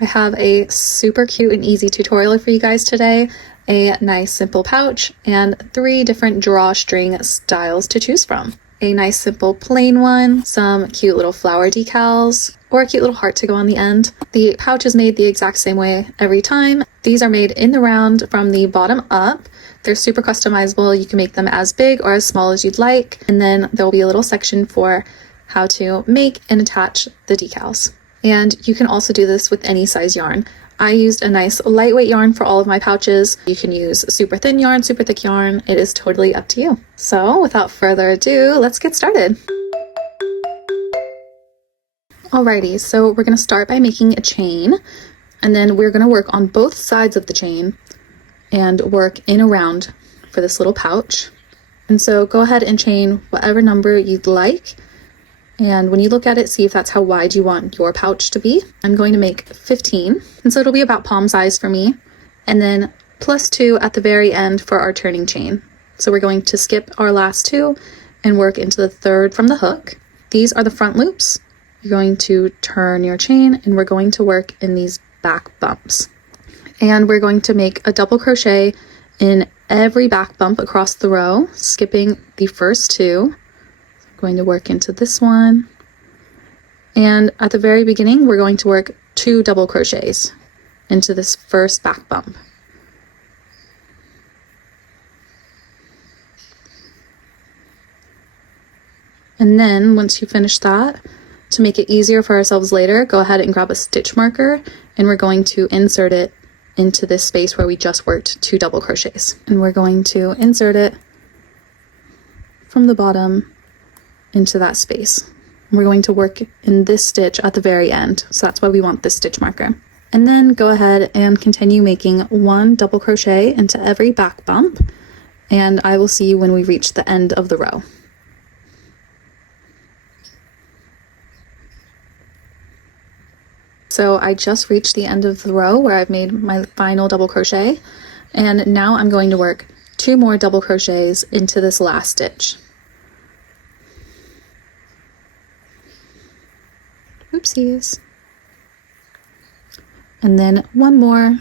I have a super cute and easy tutorial for you guys today. A nice simple pouch and 3 different drawstring styles to choose from. A nice simple plain one, some cute little flower decals, or a cute little heart to go on the end. The pouch is made the exact same way every time. These are made in the round from the bottom up. They're super customizable. You can make them as big or as small as you'd like. And then there'll be a little section for how to make and attach the decals. And you can also do this with any size yarn. I used a nice lightweight yarn for all of my pouches. You can use super thin yarn, super thick yarn. It is totally up to you. So without further ado, let's get started. Alrighty, so we're going to start by making a chain, and then we're going to work on both sides of the chain and work in a round for this little pouch. And so go ahead and chain whatever number you'd like. And when you look at it, see if that's how wide you want your pouch to be. I'm going to make 15, and so it'll be about palm size for me. And then +2 at the very end for our turning chain. So we're going to skip our last 2 and work into the 3rd from the hook. These are the front loops. You're going to turn your chain, and we're going to work in these back bumps. And we're going to make a double crochet in every back bump across the row, skipping the first 2. Going to work into this one, and at the very beginning we're going to work 2 double crochets into this first back bump. And then once you finish that, to make it easier for ourselves later, go ahead and grab a stitch marker, and we're going to insert it into this space where we just worked 2 double crochets, and we're going to insert it from the bottom into that space. We're going to work in this stitch at the very end, so that's why we want this stitch marker. And then go ahead and continue making 1 double crochet into every back bump, and I will see you when we reach the end of the row. So I just reached the end of the row where I've made my final double crochet, and now I'm going to work 2 more double crochets into this last stitch. Oopsies. And then 1 more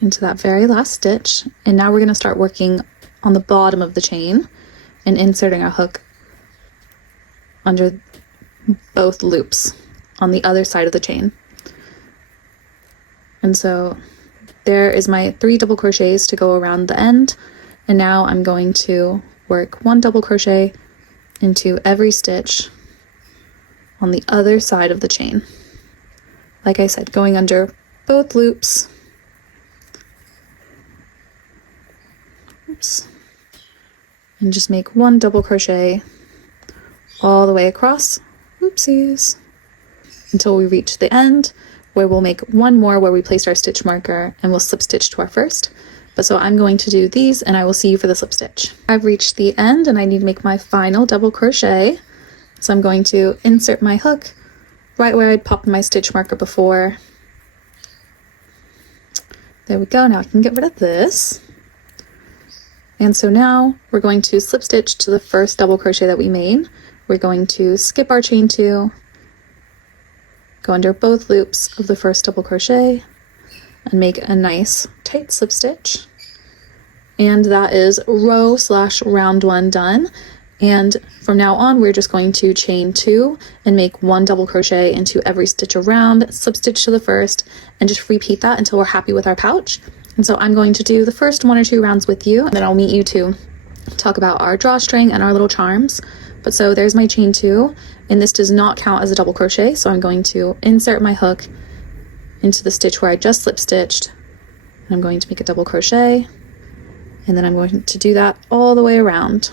into that very last stitch, and now we're going to start working on the bottom of the chain and inserting our hook under both loops on the other side of the chain. And so there is my 3 double crochets to go around the end, and now I'm going to work 1 double crochet into every stitch on the other side of the chain. Like I said, going under both loops. Oops. And just make 1 double crochet all the way across. Oopsies. Until we reach the end, where we'll make 1 more where we placed our stitch marker, and we'll slip stitch to our first. But so I'm going to do these, and I will see you for the slip stitch. I've reached the end, and I need to make my final double crochet. So I'm going to insert my hook right where I'd popped my stitch marker before. There we go. Now I can get rid of this. And so now we're going to slip stitch to the first double crochet that we made. We're going to skip our chain 2, go under both loops of the first double crochet, and make a nice tight slip stitch. And that is row/round 1 done. And from now on, we're just going to chain 2 and make 1 double crochet into every stitch around, slip stitch to the first, and just repeat that until we're happy with our pouch. And so I'm going to do the first 1 or 2 rounds with you, and then I'll meet you to talk about our drawstring and our little charms. But so there's my chain 2, and this does not count as a double crochet, so I'm going to insert my hook into the stitch where I just slip stitched, and I'm going to make a double crochet, and then I'm going to do that all the way around,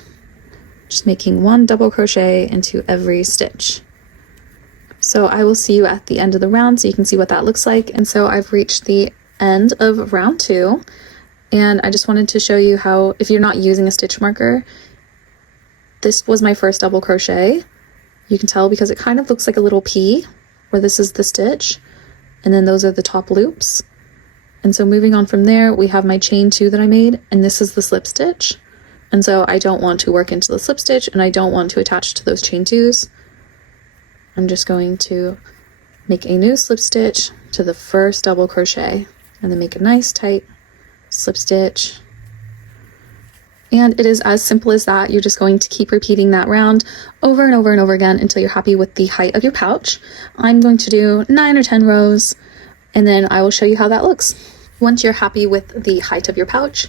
just making 1 double crochet into every stitch. So I will see you at the end of the round so you can see what that looks like. And so I've reached the end of round 2, and I just wanted to show you how, if you're not using a stitch marker, this was my first double crochet. You can tell because it kind of looks like a little P, where this is the stitch, and then those are the top loops. And so moving on from there, we have my chain 2 that I made, and this is the slip stitch. And so I don't want to work into the slip stitch, and I don't want to attach to those chain 2s. I'm just going to make a new slip stitch to the first double crochet, and then make a nice tight slip stitch. And it is as simple as that. You're just going to keep repeating that round over and over and over again until you're happy with the height of your pouch. I'm going to do 9 or 10 rows, and then I will show you how that looks. Once you're happy with the height of your pouch,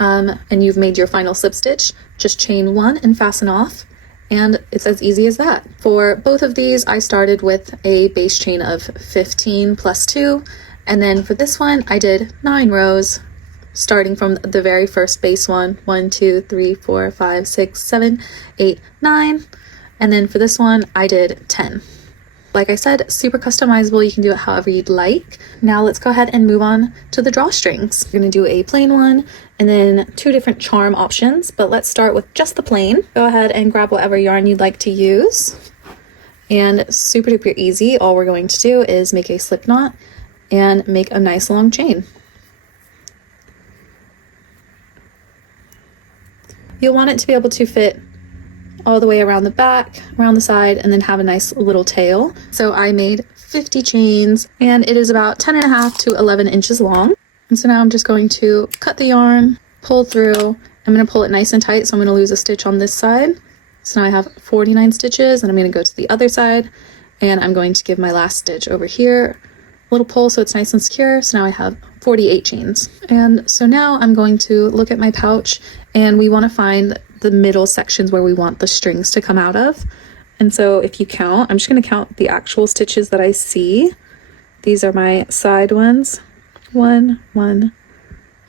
and you've made your final slip stitch, just chain 1 and fasten off, and it's as easy as that. For both of these, I started with a base chain of 15 plus 2, and then for this one, I did 9 rows, starting from the very first base one, 1, 2, 3, 4, 5, 6, 7, 8, 9, and then for this one, I did 10. Like I said, super customizable. You can do it however you'd like. Now let's go ahead and move on to the drawstrings. We're gonna do a plain one and then 2 different charm options, but let's start with just the plain. Go ahead and grab whatever yarn you'd like to use. And super duper easy. All we're going to do is make a slip knot and make a nice long chain. You'll want it to be able to fit all the way around the back, around the side, and then have a nice little tail. So I made 50 chains, and it is about 10.5 to 11 inches long. And so now I'm just going to cut the yarn, pull through. I'm going to pull it nice and tight, so I'm going to lose a stitch on this side. So now I have 49 stitches, and I'm going to go to the other side, and I'm going to give my last stitch over here a little pull so it's nice and secure. So now I have 48 chains. And so now I'm going to look at my pouch, and we want to find the middle sections where we want the strings to come out of. And so if you count, I'm just going to count the actual stitches that I see. These are my side ones. 1, 1,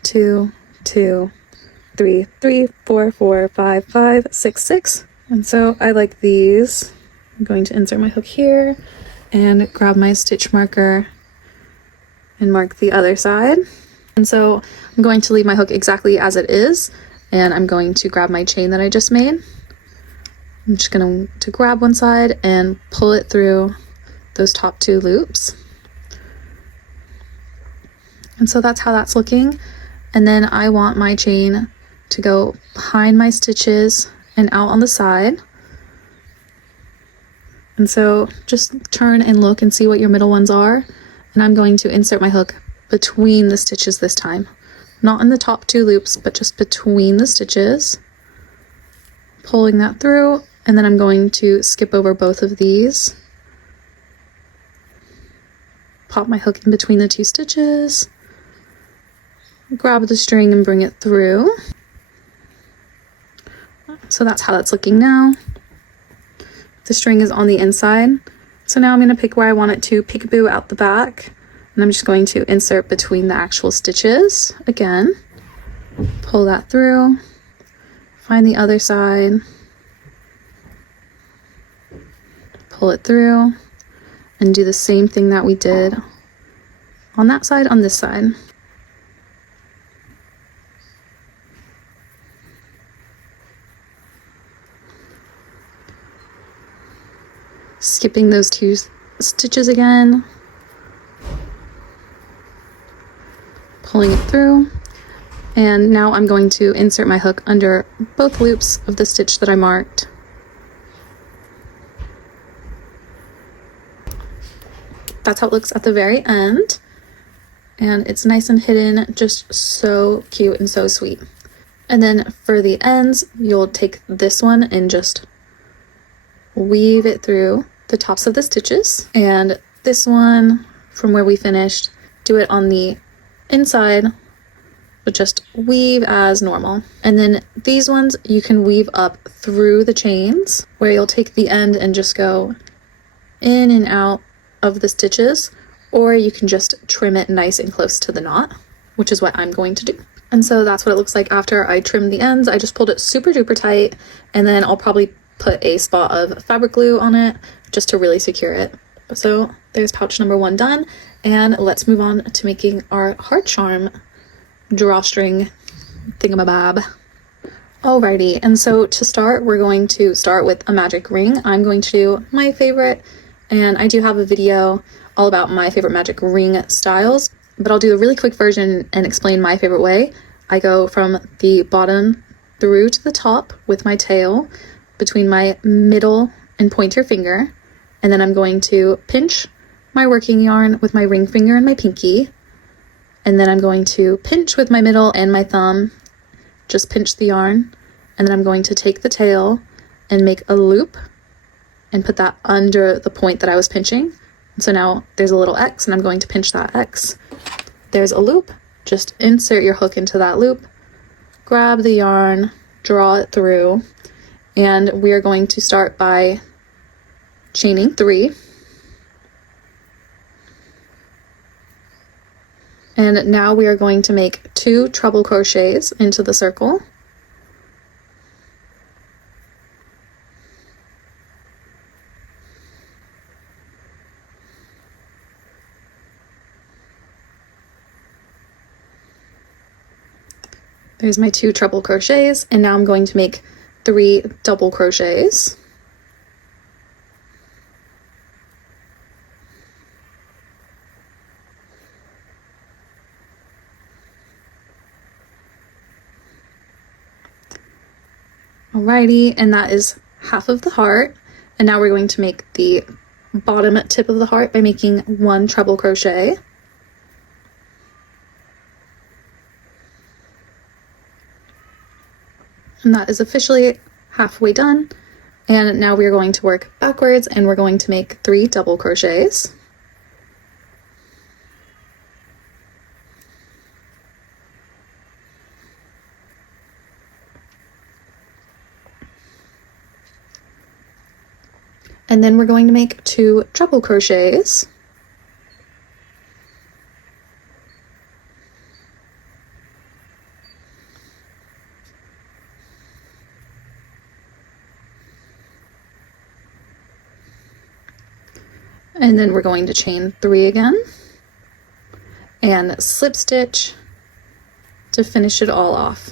2, 2, 3, 3, 4, 4, 5, 5, 6, 6. And so I like these. I'm going to insert my hook here and grab my stitch marker and mark the other side. And so I'm going to leave my hook exactly as it is, and I'm going to grab my chain that I just made. I'm just going to grab one side and pull it through those top 2 loops. And so that's how that's looking. And then I want my chain to go behind my stitches and out on the side. And so just turn and look and see what your middle ones are. And I'm going to insert my hook between the stitches this time. Not in the top 2 loops, but just between the stitches. Pulling that through, and then I'm going to skip over both of these. Pop my hook in between the 2 stitches. Grab the string and bring it through. So that's how that's looking now. The string is on the inside. So now I'm going to pick where I want it to peekaboo out the back. And I'm just going to insert between the actual stitches again. Pull that through. Find the other side. Pull it through. And do the same thing that we did on that side, on this side. Skipping those 2 stitches again. Pulling it through. And now I'm going to insert my hook under both loops of the stitch that I marked. That's how it looks at the very end. And it's nice and hidden, just so cute and so sweet. And then for the ends, you'll take this one and just weave it through the tops of the stitches. And this one, from where we finished, do it on the inside, but just weave as normal. And then these ones you can weave up through the chains, where you'll take the end and just go in and out of the stitches, or you can just trim it nice and close to the knot, which is what I'm going to do. And so that's what it looks like after I trimmed the ends. I just pulled it super duper tight, and then I'll probably put a spot of fabric glue on it just to really secure it. So there's pouch number 1 done, and let's move on to making our heart charm drawstring thingamabob. Alrighty, and so to start, we're going to start with a magic ring. I'm going to do my favorite, and I do have a video all about my favorite magic ring styles, but I'll do a really quick version and explain my favorite way. I go from the bottom through to the top with my tail between my middle and pointer finger, and then I'm going to pinch my working yarn with my ring finger and my pinky, and then I'm going to pinch with my middle and my thumb, just pinch the yarn, and then I'm going to take the tail and make a loop and put that under the point that I was pinching. And so now there's a little X and I'm going to pinch that X. There's a loop, just insert your hook into that loop, grab the yarn, draw it through, and we are going to start by chaining 3. And now we are going to make 2 treble crochets into the circle. There's my 2 treble crochets, and now I'm going to make 3 double crochets. Alrighty, and that is half of the heart. And now we're going to make the bottom tip of the heart by making 1 treble crochet. And that is officially halfway done. And now we are going to work backwards and we're going to make 3 double crochets. And then we're going to make 2 treble crochets. And then we're going to chain 3 again and slip stitch to finish it all off.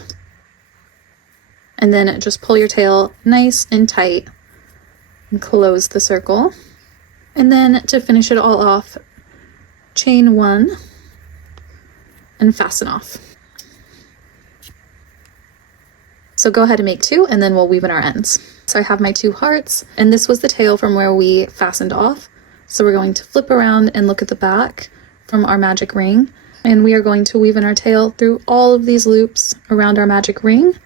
And then just pull your tail nice and tight and close the circle. And then to finish it all off, chain 1 and fasten off. So go ahead and make 2 and then we'll weave in our ends. So I have my 2 hearts, and this was the tail from where we fastened off. So we're going to flip around and look at the back from our magic ring, and we are going to weave in our tail through all of these loops around our magic ring,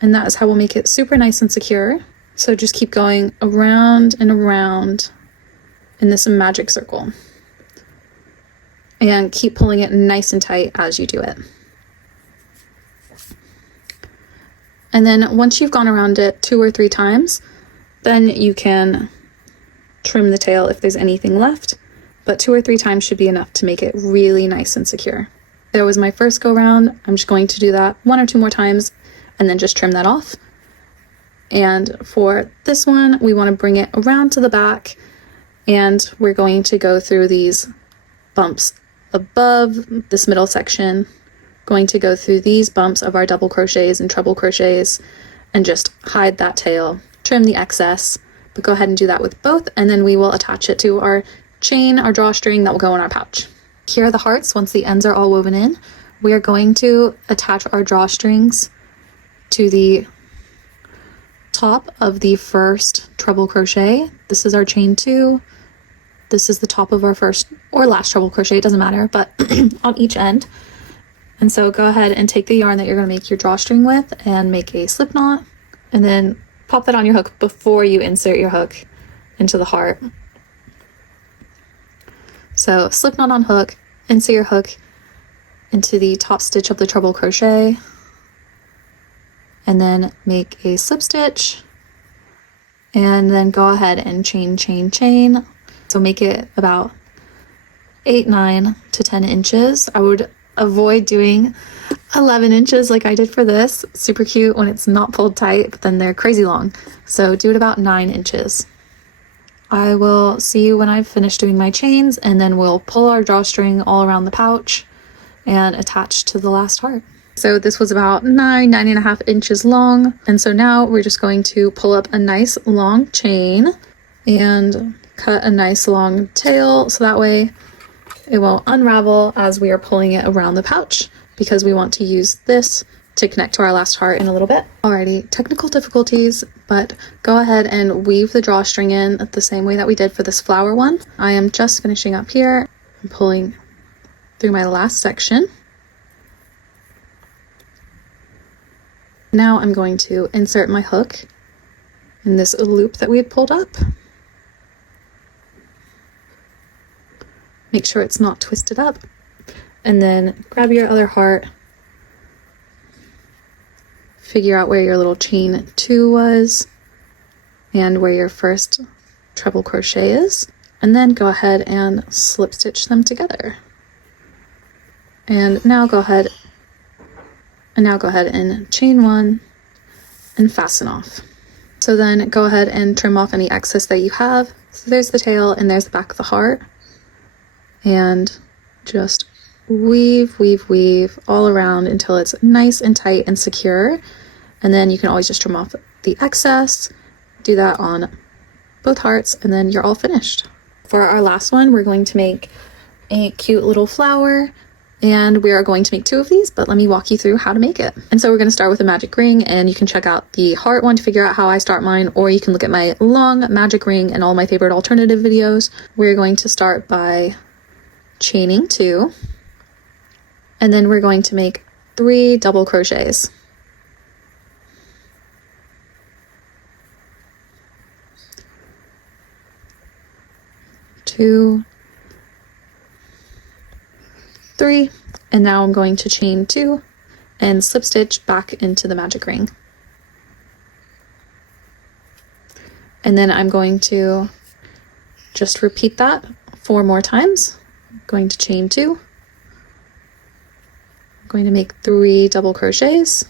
and that is how we'll make it super nice and secure. So just keep going around and around in this magic circle and keep pulling it nice and tight as you do it. And then once you've gone around it 2 or 3 times, then you can trim the tail if there's anything left, but 2 or 3 times should be enough to make it really nice and secure. There was my first go round. I'm just going to do that 1 or 2 more times and then just trim that off. And for this one, we want to bring it around to the back, and we're going to go through these bumps above this middle section, going to go through these bumps of our double crochets and treble crochets and just hide that tail, trim the excess, but go ahead and do that with both, and then we will attach it to our chain, our drawstring that will go in our pouch. Here are the hearts. Once the ends are all woven in, we are going to attach our drawstrings to the top of the first treble crochet. This is our chain 2. This is the top of our first or last treble crochet, it doesn't matter, but on each end. And so go ahead and take the yarn that you're going to make your drawstring with and make a slip knot, and then pop that on your hook before you insert your hook into the heart. So slip knot on hook, insert your hook into the top stitch of the treble crochet, and then make a slip stitch, and then go ahead and chain, chain, chain. So make it about 8, 9 to 10 inches. I would avoid doing 11 inches like I did for this. Super cute when it's not pulled tight, but then they're crazy long. So do it about 9 inches. I will see you when I've finished doing my chains, and then we'll pull our drawstring all around the pouch and attach to the last heart. So this was about 9.5 inches long. And so now we're just going to pull up a nice long chain and cut a nice long tail, so that way it won't unravel as we are pulling it around the pouch, because we want to use this to connect to our last heart in a little bit. Alrighty, technical difficulties, but go ahead and weave the drawstring in the same way that we did for this flower one. I am just finishing up here and pulling through my last section. Now I'm going to insert my hook in this loop that we had pulled up. Make sure it's not twisted up, and then grab your other heart, figure out where your little chain 2 was and where your first treble crochet is, and then go ahead and slip stitch them together. And now go ahead and chain 1 and fasten off. So then go ahead and trim off any excess that you have. So there's the tail and there's the back of the heart. And just weave all around until it's nice and tight and secure. And then you can always just trim off the excess. Do that on both hearts and then you're all finished. For our last one, we're going to make a cute little flower, and we are going to make 2 of these, but let me walk you through how to make it. And so we're going to start with a magic ring, and you can check out the heart one to figure out how I start mine, or you can look at my long magic ring and all my favorite alternative videos. We're going to start by chaining 2, and then we're going to make 3 double crochets. Two, 3, and now I'm going to chain 2 and slip stitch back into the magic ring. And then I'm going to just repeat that 4 more times. I'm going to chain 2. I'm going to make 3 double crochets.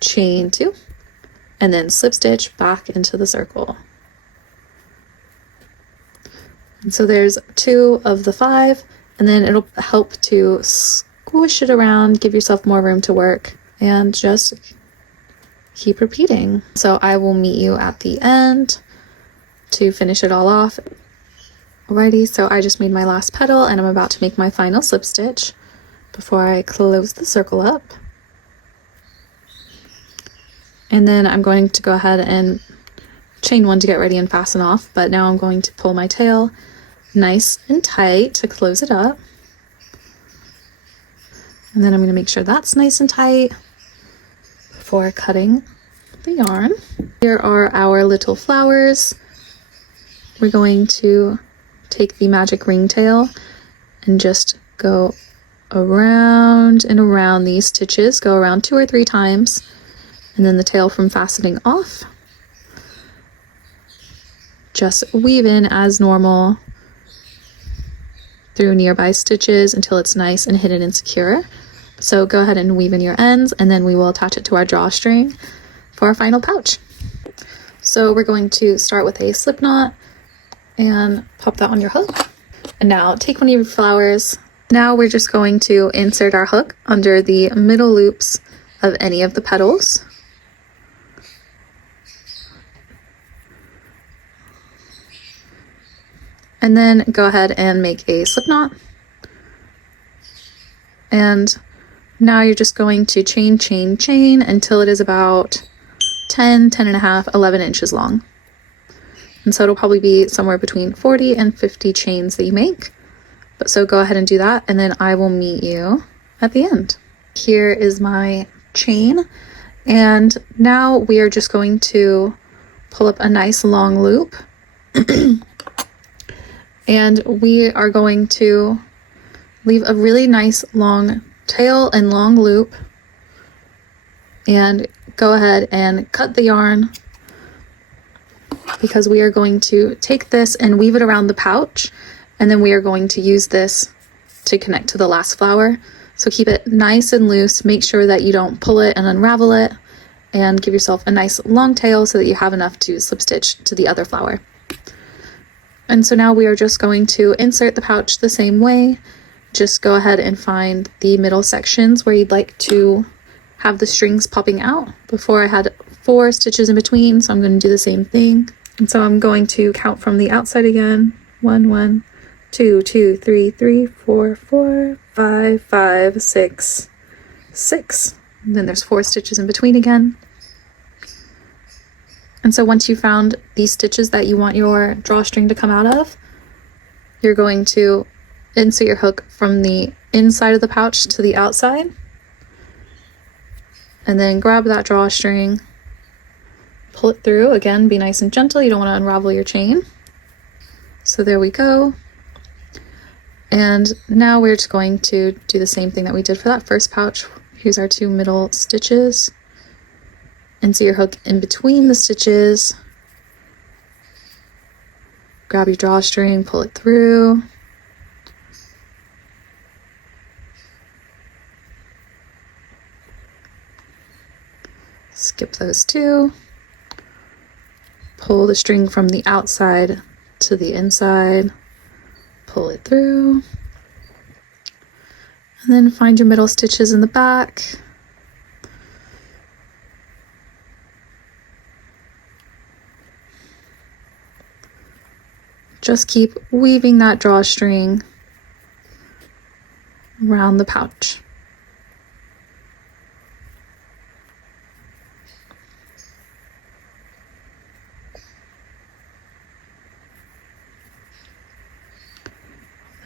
Chain 2. And then slip stitch back into the circle. And so there's 2 of the 5, and then it'll help to squish it around, give yourself more room to work, and just keep repeating. So I will meet you at the end to finish it all off. Alrighty, so I just made my last petal and I'm about to make my final slip stitch before I close the circle up. And then I'm going to go ahead and chain 1 to get ready and fasten off, but now I'm going to pull my tail nice and tight to close it up. And then I'm going to make sure that's nice and tight before cutting the yarn. Here are our little flowers. We're going to take the magic ringtail and just go around and around these stitches, go around 2 or 3 times. And then the tail from fastening off, just weave in as normal through nearby stitches until it's nice and hidden and secure. So go ahead and weave in your ends, and then we will attach it to our drawstring for our final pouch. So we're going to start with a slip knot and pop that on your hook. And now take one of your flowers. Now we're just going to insert our hook under the middle loops of any of the petals. And then go ahead and make a slip knot. And now you're just going to chain until it is about 10 and a half, 11 inches long. And so it'll probably be somewhere between 40 and 50 chains that you make. But so go ahead and do that, and then I will meet you at the end. Here is my chain, and now we are just going to pull up a nice long loop. And we are going to leave a really nice long tail and long loop, and go ahead and cut the yarn, because we are going to take this and weave it around the pouch, and then we are going to use this to connect to the last flower. So keep it nice and loose, make sure that you don't pull it and unravel it, and give yourself a nice long tail so that you have enough to slip stitch to the other flower. And so now we are just going to insert the pouch the same way. Just go ahead and find the middle sections where you'd like to have the strings popping out. Before I had 4 stitches in between, so I'm going to do the same thing. And so I'm going to count from the outside again. 1 1 2 2 3 3 4 4 5 5 6 6. And then there's 4 stitches in between again. And so once you found these stitches that you want your drawstring to come out of, you're going to insert your hook from the inside of the pouch to the outside, and then grab that drawstring, pull it through. Again, be nice and gentle, you don't want to unravel your chain. So there we go. And now we're just going to do the same thing that we did for that first pouch. Here's our 2 middle stitches. Insert your hook in between the stitches, grab your drawstring, pull it through. Skip those 2. Pull the string from the outside to the inside, pull it through, and then find your middle stitches in the back. Just keep weaving that drawstring around the pouch.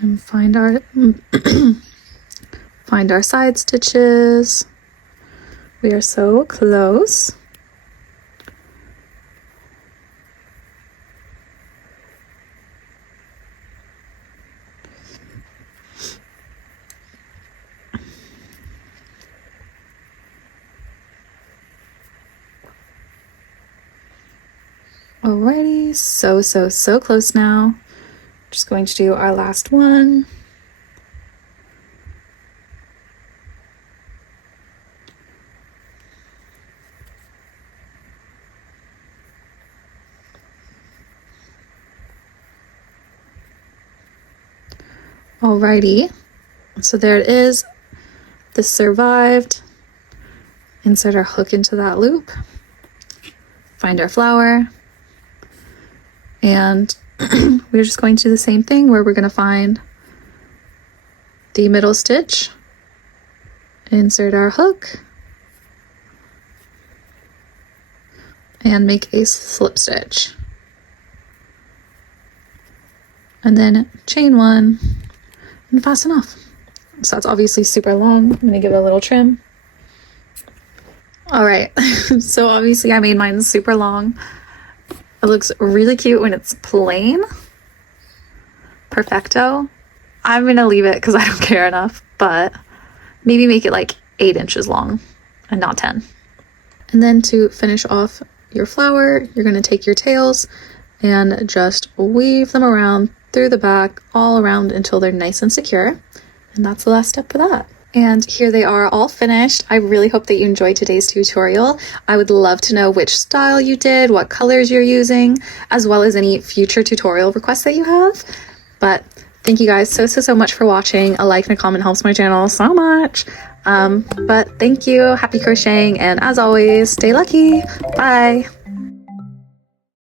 And find our find our side stitches. We are so close. Alrighty, so close now. Just going to do our last one. Alrighty, so there it is. This survived. Insert our hook into that loop. Find our flower. And we're just going to do the same thing where we're going to find the middle stitch, insert our hook, and make a slip stitch. And then chain 1 and fasten off. So that's obviously super long. I'm going to give it a little trim. All right, so obviously I made mine super long. It looks really cute when it's plain. Perfecto. I'm gonna leave it because I don't care enough, but maybe make it like 8 inches long and not 10. And then to finish off your flower, you're gonna take your tails and just weave them around through the back, all around until they're nice and secure. And that's the last step for that. And here they are all finished. I really hope that you enjoyed today's tutorial. I would love to know which style you did, what colors you're using, as well as any future tutorial requests that you have. But thank you guys so much for watching. A like and a comment helps my channel so much. But thank you, happy crocheting, and as always, stay lucky. Bye.